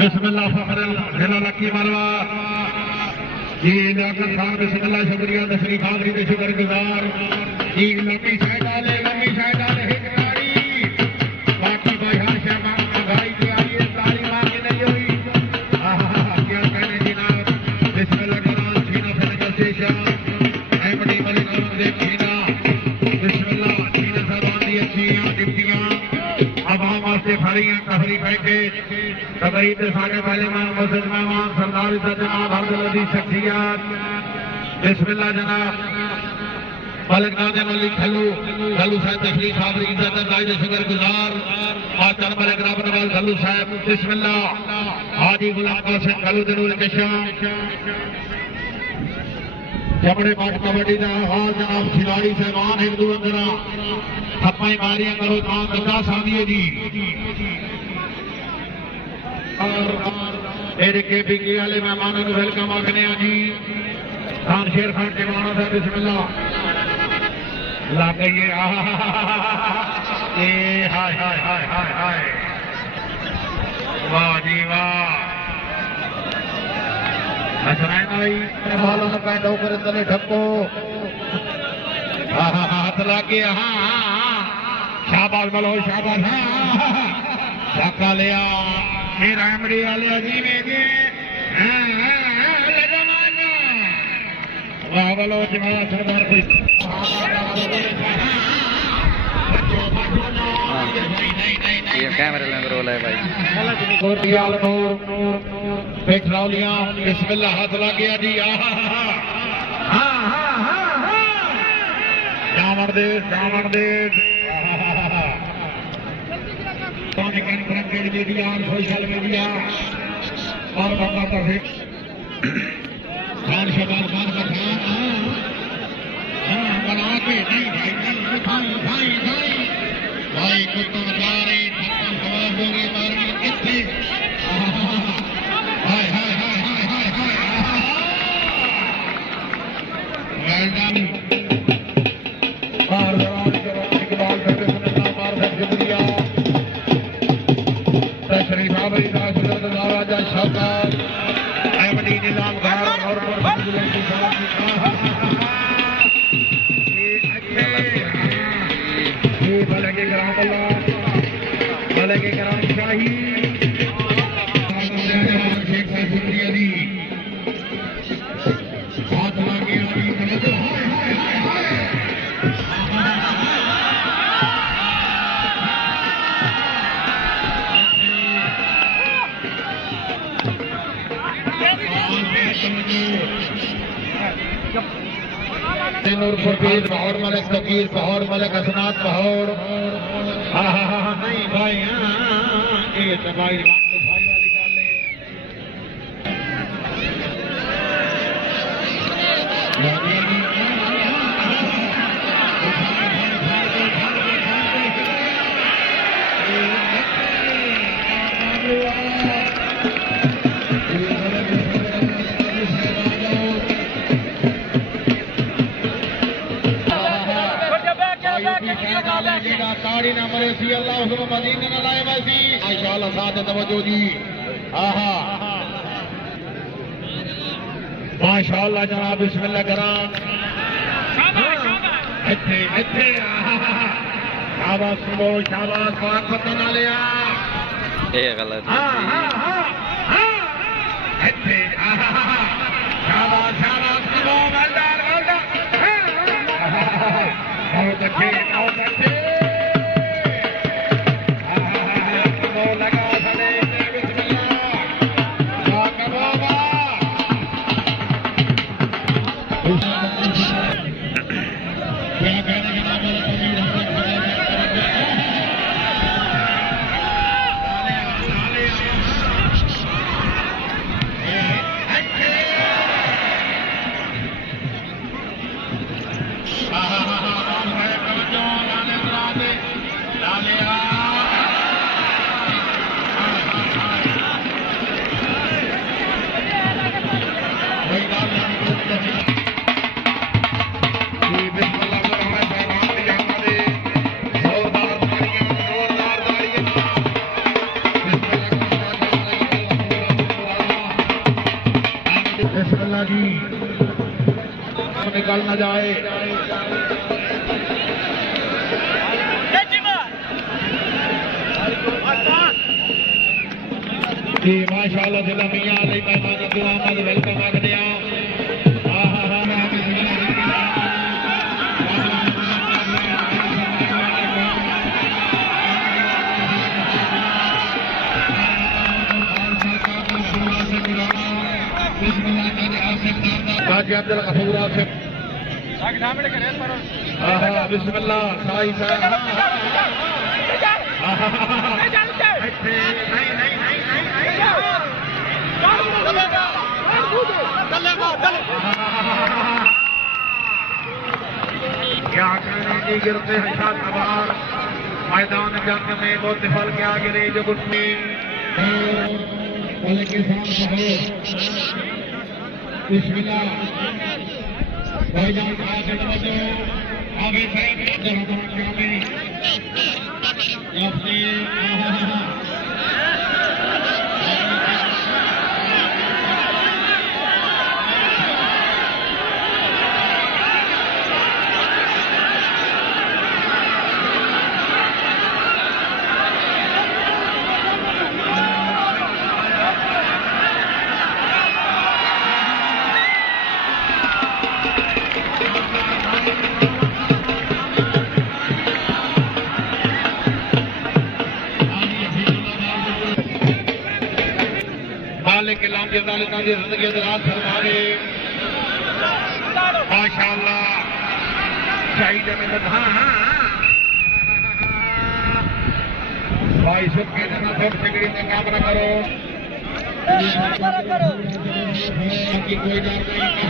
बिस्मिल्लाह फखरुल जिला लकी मरवा जी लियाकत खान बिस्मिल्लाह शुक्रिया तशरीफ आखरी के शुक्रगुजार जी लंबी शायदाले हिकड़ी बाकी भाई शहबान भाई की आई है तालीम आगे नहीं हुई क्या कहने जनाब बिस्मिल्लाह करान छीना फैसल शेषा एमडी मलिक आलमदेव छीना बिस्मिल्लाह छीना साहबान दी अच्छियां डिप्टियां आवाम वास्ते खड़ियां कहरी बैठे तकरीब के साढ़े पहले मुसद मेहमान सरदार जनाब अब्दुल अजीज शख्सियत बिस्मिल्लाह जनाब मलिक नाज़िम अली खल्लू साहब तशरीफ आफरी इज्जत कायदे शुक्रगुजार मातन मलिक राब नवाज खल्लू साहब बिस्मिल्लाह हाजी गुलाम कासिम खल्लू दिनूल कशा जबड़े पाट कबड्डी का आगाज जनाब खिलाड़ी साहबान एक दो अंदर थप्पाई मारियां करो तां दगा सामियो जी के वाले मेहमानों को वेलकम आखने जी खान शेर खान टिवाणा साहब बिस्मिल्लाह लग गई हाय हाय हाय हाय हाय वाह जी वाह हसनैन भाई बालों में पैदो कर तले ठप्पो हाथ लागे शाबाश बोलो शाबाश धक्का लिया मेरा एमडी वाले अजीब है वाह बोलो जमात सरदार ये कैमरे में रोल है भाई पेट्रोलिया बिस्मिल्लाह हाथ लग गया जी दामन देश मीडिया सोशल मीडिया और खान शबाज खान का बना के नहीं भाई कुत्तों बता रहे सवाल हो गए मारने कितने हाय हाय हाय हाय हाय हाय बार इकबाल शुक्रिया तशरीफ आबरी राजा शौकत एमडी निजाम गार और भले के कराम अल्लाह भले के कराम शाही शेख साहब शुक्रिया जी हाथ लागे नूर फकीर पहाड़ मलिक फकीर पहाड़ मलिक हसनात पहाड़ नहीं भाई ये तो भाई भाई वाली गल ताड़ी ना मरे सी अल्लाह उसको मदीने न लाए वैसी माशाअल्लाह साथ तवज्जो जी आहा माशाअल्लाह जनाब बिस्मिल्लाह कराम शाबाश सुनो शाबाश पाक पता ना लिया ਇਹ ਗਲਤ हाँ हाँ हाँ हाँ ਇੱਥੇ शाबाश शाबाश well done बहुत अच्छे बहुत अच्छे लगा साढ़े बिस्मिल्लाह कबाबा क्या कहने के नाम मेरा कबीर बिस्मिल्लाह जी निकल न जाए जी माशाअल्लाह जिला मियां अली मेहमान दुआ मद वेलकम आखदे आ गाजी अब्दुल गफूर आसिफ बिस्मिल्लाह साई साहब क्या कहने की गिरते हैं शाहबार मैदान जंग में वो तिफल क्या गिरे जो गुस्से के सामने बिस्मिल्लाह भाईजान आगे बढ़ो आगे साइड जहां जामे अपने के लाम जिंदगी दराज फरमावे माशाअल्लाह शहीद में भाई सब के जना थोड़ी सिगड़ी में काम न करो कि कोई डर नहीं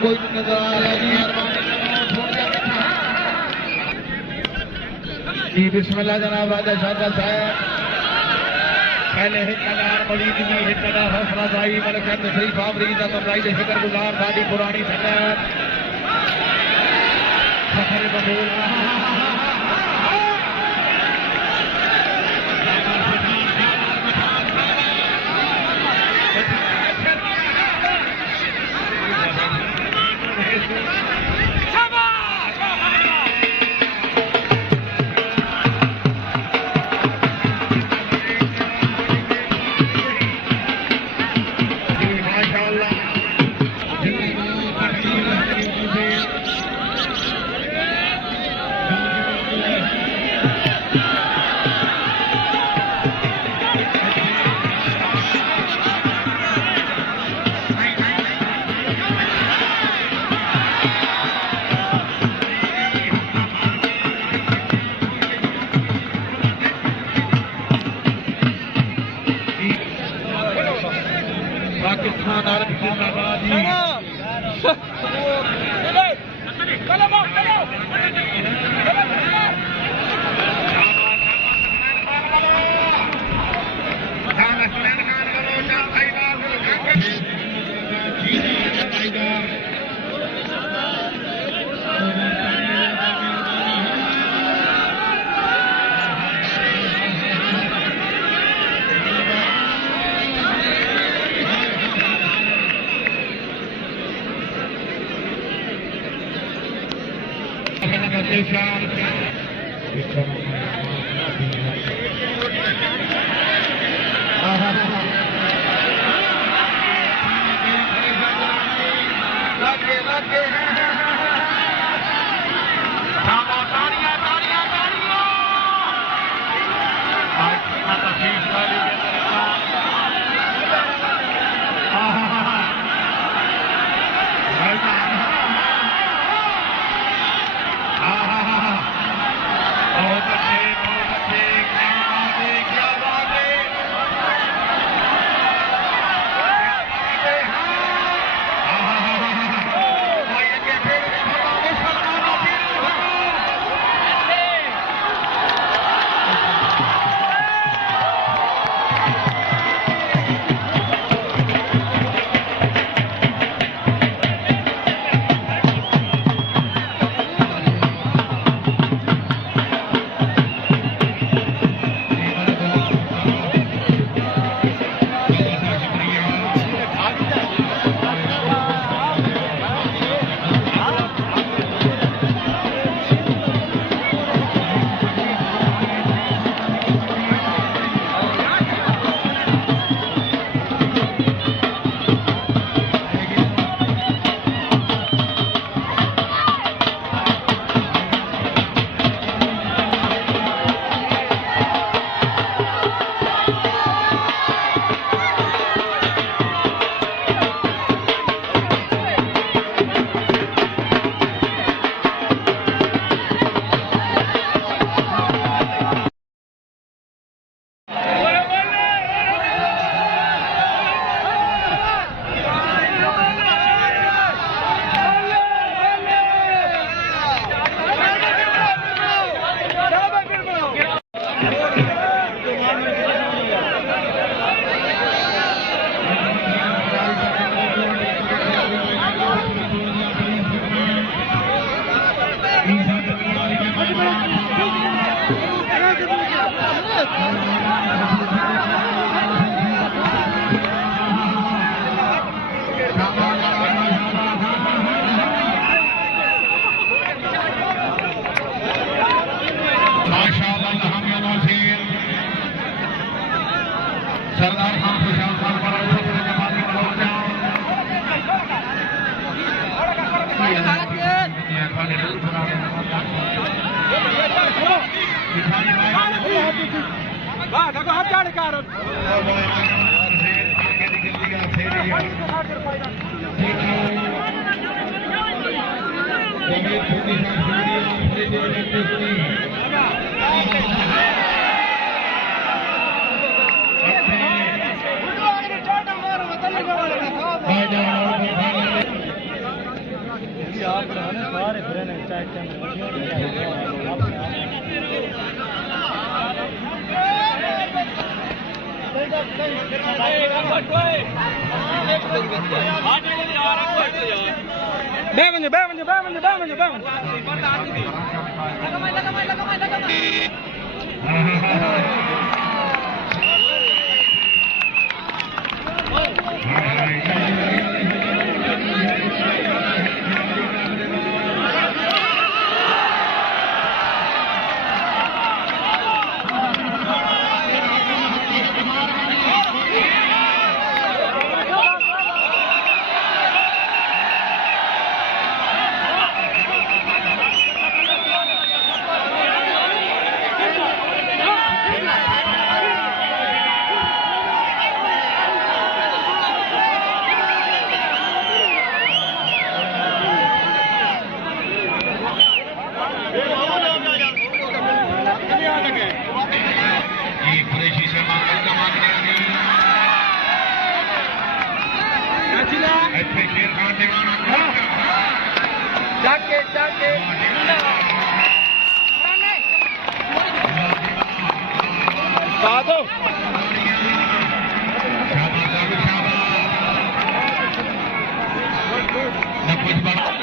कोई नजर आ रहा जी बिस्मिल्लाह जनाब राजा शादा साहब पहले हिकदार मरीद भी हिकदार हौसला भाई मलिक शरीफ आमरी का कमराई के शुक्र गुजार साड़ी पुरानी संगत सफर बबूल सरदार खान खुशाल खान पर ਉੱਥੇ ਸ਼ੇਰ ਖਾਨ ਟਿਕਾਣਾ ਜਾਕੇ ਸਾਦੋ ਨਾ ਕੁਝ ਬਣ